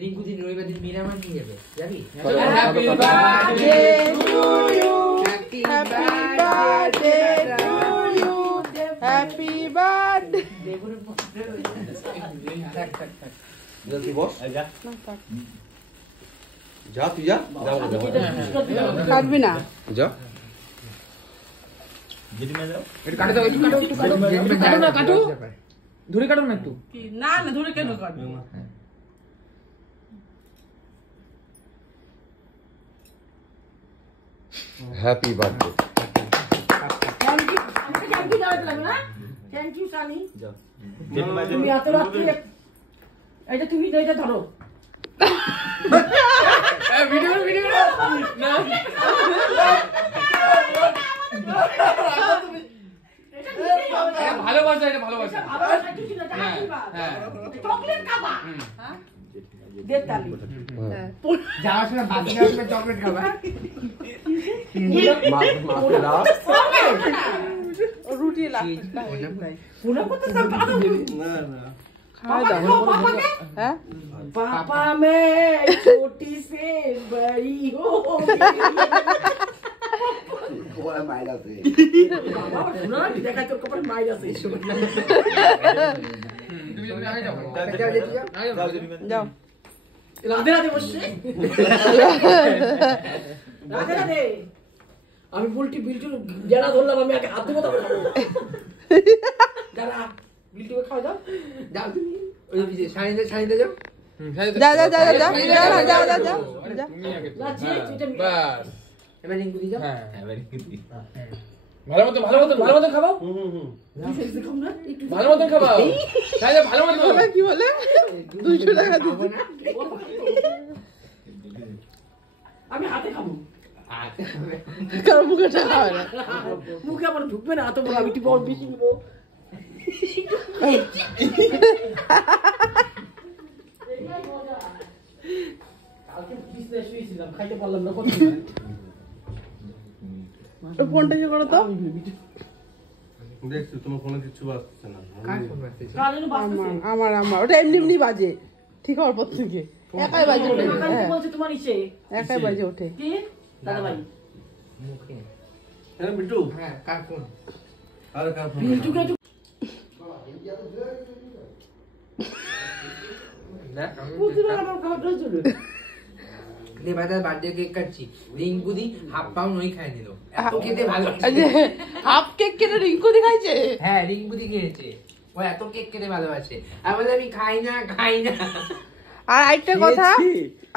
রিঙ্কু দিন রবিবার দিন মিরামার নিয়ে যাবে যাবি? Happy birthday to you, happy birthday to you, happy birthday. তুই বস, যা তুই যা, কাটবি না? যা কাটো ধরে কাটো না একটু। না না ধরে কেন কাটবো? Happy birthday. Thank you. আমাকে থ্যাংক ইউ জানাতে লাগবে না? Thank you Sunny. তুমি এত রাত্রে এইটা তুমি এইটা ধরো। ভিডিও না ভালোবাসা, এটা ভালোবাসা। ভালোবাসা কিছু না, টাকা দিবা। চকলেট খাবা। হ্যাঁ? দে তালি। যাওয়ার সময় বাকি যাওয়ার সময় চকলেট খাবা। রুটি লাগবে। পুরো কথা সব পাবো। না না हैं? पापा मैं छोटी से बड़ी हो देखा तो कपड़ माइनस जाओ राधे राधे বসে রাধে রাধে আমি বুলটি বিলটু যারা ধরলাম আমি আগে হাত দেবো তবে যারা বিলটু খাওয়া দাও যাও তুমি ওই যে সাইডে যাও। যা যা যা যা যা যা যা বাস এবার রিঙ্কু দি যাও। হ্যাঁ ভালো মতো খাবো। ভালো মতো খাবো। তাহলে ভালো মতো কি বলে 200 টাকা দিবো না আমি হাতে খাবো। কারো মুখে টাকা হয় না, মুখে আমার ঢুকবে না এত বড় আমি একটু বড় বেশি নিবো। খাইতে পারলাম না ফোনটা কি করো তো দেখছি তোমার ফোনে কিছু আসছে না। আমার ওটা এমনি এমনি বাজে ঠিক হওয়ার পর থেকে একাই বাজে ওঠে। তোমার ইচ্ছে একাই বাজে ওঠে কি দাদা ভাই মুখে। হ্যাঁ বিট্টু, হ্যাঁ কার ফোন? আরে কার ফোন? বিলটুকে বার্থডে কেক কাটছি, রিঙ্কু দি হাফ পাউন্ড ওই খাই দিল। এত খেতে ভালো হাফ কেক কেটে রিঙ্কু দেখাইছে। হ্যাঁ রিঙ্কু দি খেয়েছে, ও এত কেক খেতে ভালোবাসে। আর বলে আমি খাই না। আর একটা কথা,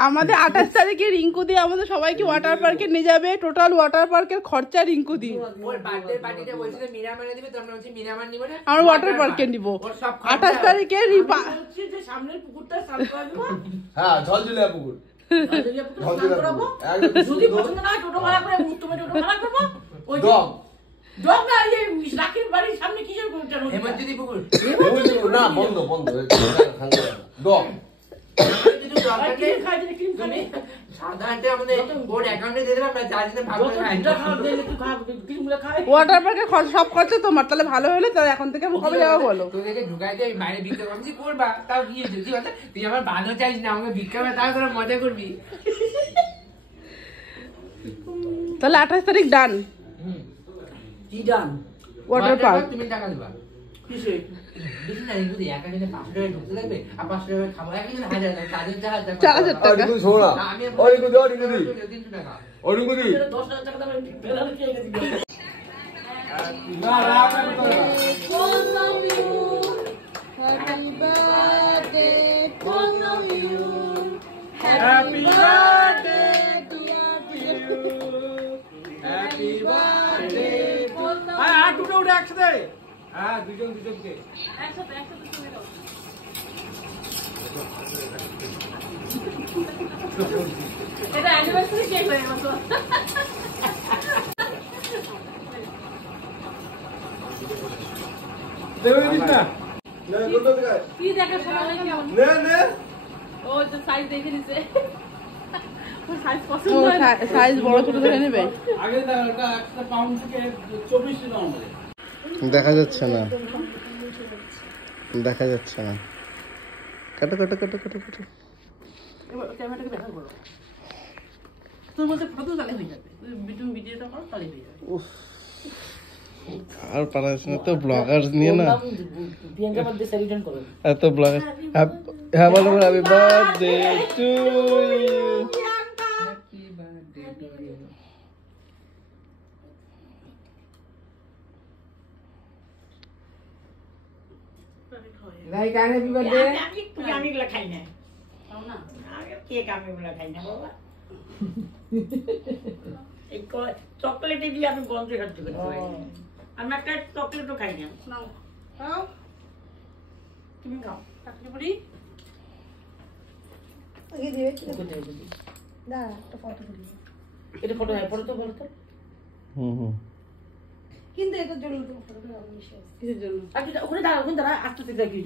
আমাদের 28 তারিখে রিঙ্কু দি আমাদের সবাইকে ওয়াটার পার্কে নিয়ে যাবে। টোটাল ওয়াটার পার্কের খরচা রিঙ্কু দি। ওর বার্থডে পার্টিটা বলছিল মিরামারে দিবে, তোমরা বলছি মিরামার নিব না, আমরা ওয়াটার পার্কে নিব 28 তারিখে। সামনের পুকুরটা স্নান করাবো। হ্যাঁ ঝলঝুলিয়া পুকুর। যদি পছন্দ না টোটো ভাড়া করে তুমি টোটো ভাড়া করবো। ওই ডগ না এই রাকির বাড়ির সামনে কি যেন হেমন্তী পুকুর না বন্ধ ডগ ওয়াটার পার্কের সব খরচা তোমার, তাহলে ভালো হলে তাহলে এখন থেকে কবে যাবো বলো? তোদেরকে ঢুকাই দিয়ে বাইরে ভিক্ষা করছি করবা, তাও কি তুই আমার বাঁধো চাইস না, আমাকে ভিক্ষা করে তাও তোরা মজা করবি। তাহলে 28 তারিখ ডান। কি ডান? Water park. তুমি টাকা দিবা কিসে? বেশি না রিঙ্কু দি, একা দিনে 500 টাকা ঢুকতে লাগবে আর 500 টাকা খাবো। একদিন 1000 টাকা 4000 টাকা 300 টাকা। $10,000 দাম ফেরার কি গেছি। Happy birthday to you. Happy birthday to you. Happy birthday. আর দুটো উঠে একসাথে। হ্যাঁ দুজনকে একসাথে শুনে দাও। এটা অ্যানিভার্সারি কেক হয়ে গেল। দেবে দিস না। কি দেখা শোনা কেমন? নে ও তো সাইজ দেখে নিছে। ও সাইজ পছন্দ হয় না, সাইজ বড় ছোট দেখে নেবে। আগে একটা পাউন্ড থেকে 24 টাকা আমাদের। দেখা যাচ্ছে না, দেখা যাচ্ছে না। কাটো কাটো কাটো কাটো কাটো। এবার ক্যামেরাটাকে দেখা করো। তোর বলতে ফটো তাহলে হয়ে যাবে, তুমি ভিডিওটা করো তাহলে হয়ে যাবে। আর পারাস না তো ব্লগার্স নিয়ে না প্রিয়াঙ্কা বার্থডে সেলিব্রেট করো। এত ব্লগার হ্যাঁ বলো happy birthday to you happy birthday to you. ভাই কার হ্যাপি বার্থডে? আমি এগুলো খাই না, তাও না আমি কেক আমি এগুলো খাই না বাবা। এই চকলেট দিয়ে আমি বন্ধ সহ্য করতে পারি না। আমি একটা চকলেটও খাই না। নাও খাও, তুমি খাও। চাকরি করি আগে দিবে কোথায় দিবি? দা একটা ফটো তুলি এটা ফটো হয়, ফটো তো বলো তো হুম কিন্তু এটার জন্য তো ফটোটা আমি শেষ কিসের জন্য? আর ওখানে দাঁড়া, ওখানে দাঁড়া, আস্তে আস্তে দেখি।